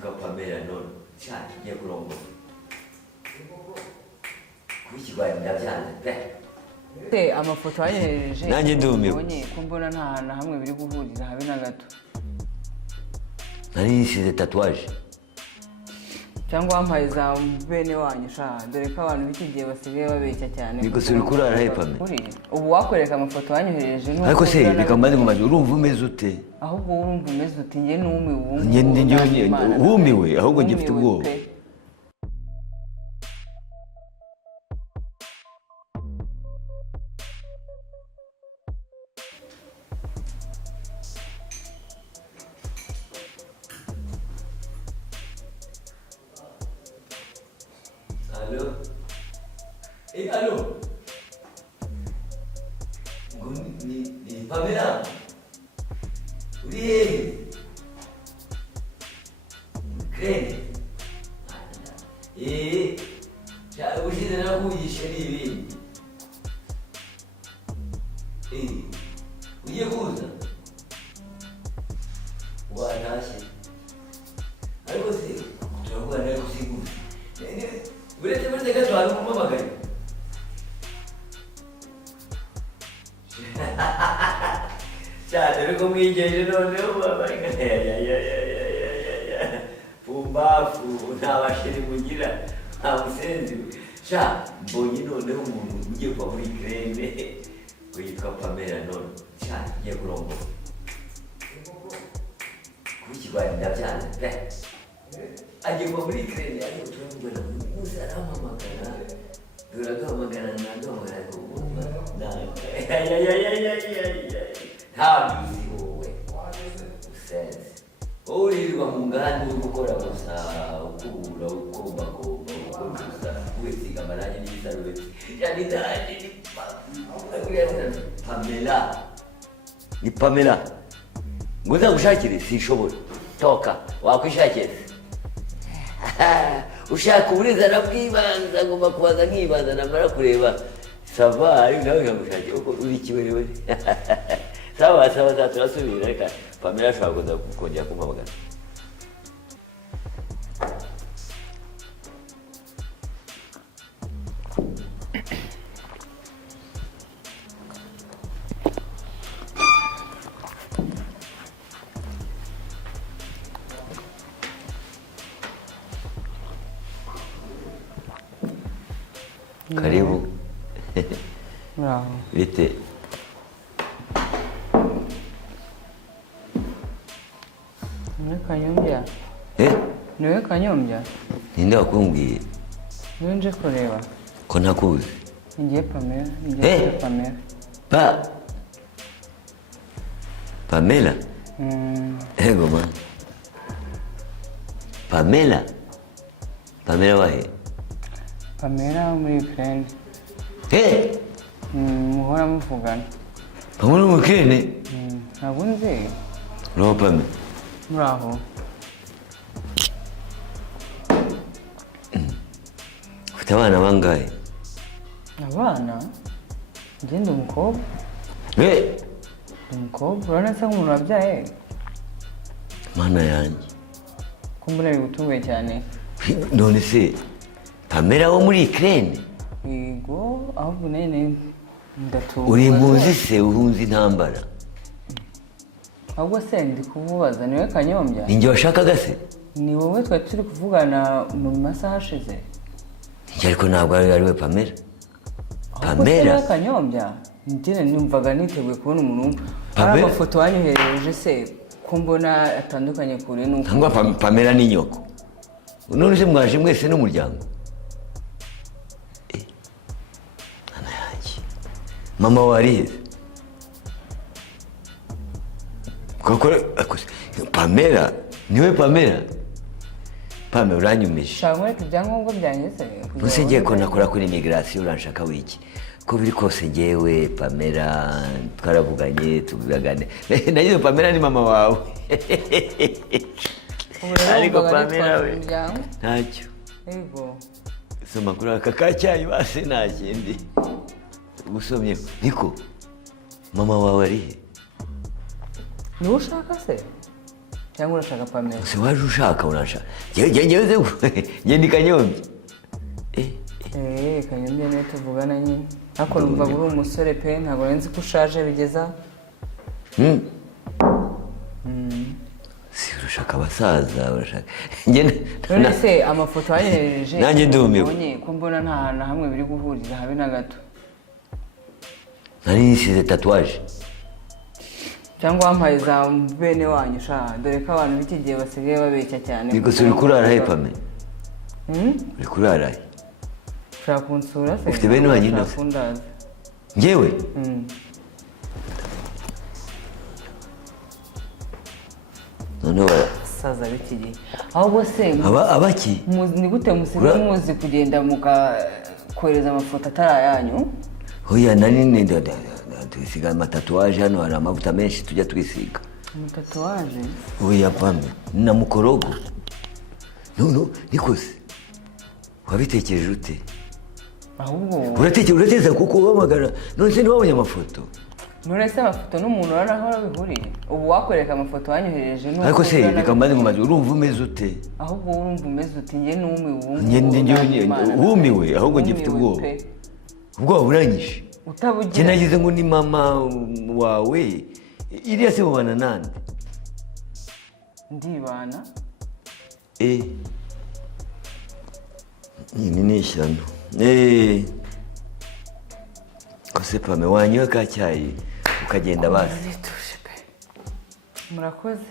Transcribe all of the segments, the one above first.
yitwa Pamela none cyane ngiye kurongora kubikirwaye ndabyanze pe amafoto yanyohereje nanjye ndumiwe ko mbona nta hantu na hamwe biri guhurira habe na gato. nari nisize tatuwaje cyangwa wampaye za bene wanyu sha dore ko abantu b'iki gihe basigaye babeshya cyane. niko suri kurara he Pamela ubu wakwereka amafoto yanyohereje n'uko ariko se reka mbaze ngumaze urumva umeze ute ahubwo urumva umeze ute ngiye n'umiwe ubu njye wumiwe ahubwo ngifite ubwoba Allô? Allô? Ni Pamela? Oui. Crede. Uscite da cui scerivi. Uye kuza. Guarda, sì. Allora così, guarda così. Volete vedere che trovato come magari? Ciao, te lo cominci, non ne ho mai. Pumbafu, una vascere mugira, ha un senso. Ciao, voglio non ne ho un io poi crede. Qui qua Pamela non. Ciao, io provo. Qui ci vai da piano, aje kwa muri kredi aje tumbona musarama magana duraga magana nando magana ko na habizi wowe sense uri wa mungani ukora gusa ukura ukomba gusa wesiga maranye n'isarubeti yani dani ni Pamela ngoza gushakire sinshobora toka wakwishakire ushaka uburizana bw'ibanza ngomba kubaza nkibanza namara kureba sava ariko nawe nkagushakira uko uri kiwerewe sawa turasubira reka Pamela ashobora kongera kumpamagara Karibu. Bravo. Vite. Niwe Kanyombya? Niwe Kanyombya? Ninde wakumbwiye? Niwe nje kureba. Ko ntakuzi? Ngiye Pamela. Ngiye Pamela. Pamela? Ego man. Pamela? Pamela wahe? Pamela muri Ukraine. Muhora muvugana. Pamela muri Ukraine? Ntabwo nzi. No Pamela. Bravo. Ufite abana bangahe? Abana? Njye ndi umukobwa. Ndi umukobwa? Urabona se nk'umuntu wabyaye? Mana yanjye. Ko mbona bigutunguye cyane. None se Pamela wo muri Ukraine? Yego, ahubwo nene ndatunguwe. Uri impunzi se uhunze intambara? Ahubwo se ndi kububaza niwe Kanyombya? Ninjye washakaga se? Ni wowe twari turi kuvugana mu masaha ashize. Ariko ntabwo ari we Pamela. Pamela? Ahubwo se Kanyombya? Njye numvaga niteguye kubona umuntu hari amafoto wanyohereje se ko mbona atandukanye kure nuko. Cyangwa Pamela ni nyoko. None se mwaje mwese n'umuryango? Ana yanjye. Mama warize. Pamela, niwe Pamela? Pamela uranyumisha. Shangwe ibyangombwa byanjye se. Nuse ngiye ko nakora kuri immigration uranshaka wiki. Ko biri kose ngewe Pamela twaravuganye tubagane. Nagize Pamela ni mama wawe. Ariko Pamela we ntacyo. Yego. Soma kuri aka kacyayi base nta kindi. Usomye niko mama wawe ari he? Niwe ushaka se? cyangwa urashaka Pamela? Se waje ushaka urashaka. Njye ndi Kanyombya. Kanyombya niyo tuvugana nyine. Ariko numva uri umusore pe ntabwo nzi ko ushaje bigeza. Si urashaka abasaza urashaka. None se amafoto wanyohereje. Nanjye ndumiwe. Ko mbona nta hantu hamwe biri guhurira habe na gato. Nari nisize tatuwaje. Cyangwa wampaye za bene wanyu sha dore ko abantu b'iki gihe basigaye babeshya cyane. Niko suri kurara he Pame? Uri kurara he? Ushaka kunsura se? Ufite bene wanyu ndase? Njyewe? None saza b'iki gihe. Ahubwo se abaki? Ni gute musigaye muzi kugenda mukakohereza amafoto atari ayanyu? Oya nani twisiga amatatuwaje hano hari amavuta menshi tujya twisiga. Amatatuwaje? Oya Pame na mukorogo. Nikoze wabitekereje ute? Ahubwo urateza kuko ubamagara none se ntiwabonye amafoto? None se amafoto n'umuntu uranaho bihuriye? Ubu wakwereka amafoto wanyohereje n'uko. Ariko se reka mbaze mumaze urumva umeze ute? Ahubwo urumva umeze ute? Njye numiwe wumiwe ahubwo ngifite ubwoba. Ubwoba buranyishe. Utabugira. Nagize ngo ni mama wawe. Iriya se mubana nande? Ndibana. Ni ishyano. Ko se Pame wanywa ka cyayi ukagenda basi. Murakoze.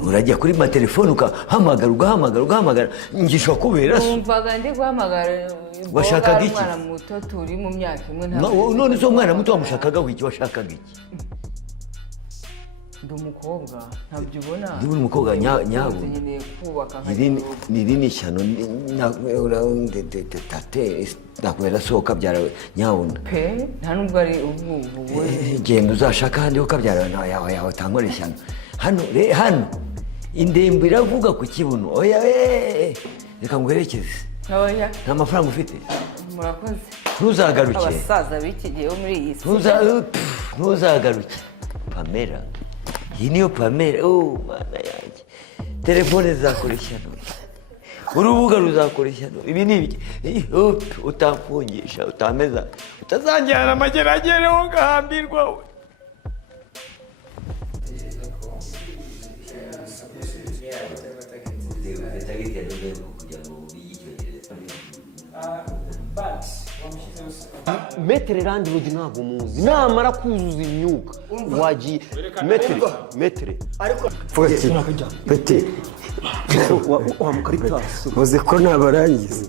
Urajya kuri ma telefone ugahamagara ngisho kubera so. Umvaga ndi guhamagara. Washakaga iki? Umwana muto turi mu myaka imwe ntabwo. None so umwana muto wamushakaga iki washakaga iki? Ndi umukobwa ntabyo ubona. Ndi umukobwa nyawe. Nkeneye kubaka ni ishyano nakwera sohoka byara nyabona. Pe nta nubwo ari ubu. Genda uzashaka handi ukabyara yawe tangora ishyano. Hano indembo iravuga ku kibuno. Oya reka nguherekeze. Oya. Nta mafaranga ufite? Murakoze. Ntuzagaruke. Abasaza b'iki gihe bo muri iyi si. Ntuzagaruke. Pamela. Iyi niyo Pamela. Mana yanjye. Telefone zizakora ishyano. Urubuga ruzakora ishyano. Ibi ni ibiki? Utamfungisha, utameza. Utazanjyana amageragere wo ngahambirwa we. Metere randi rugi ntabwo muzi namara kuzuza imyuka wagiye metere ariko pete wa mukaritasi uzi ko nabarangiza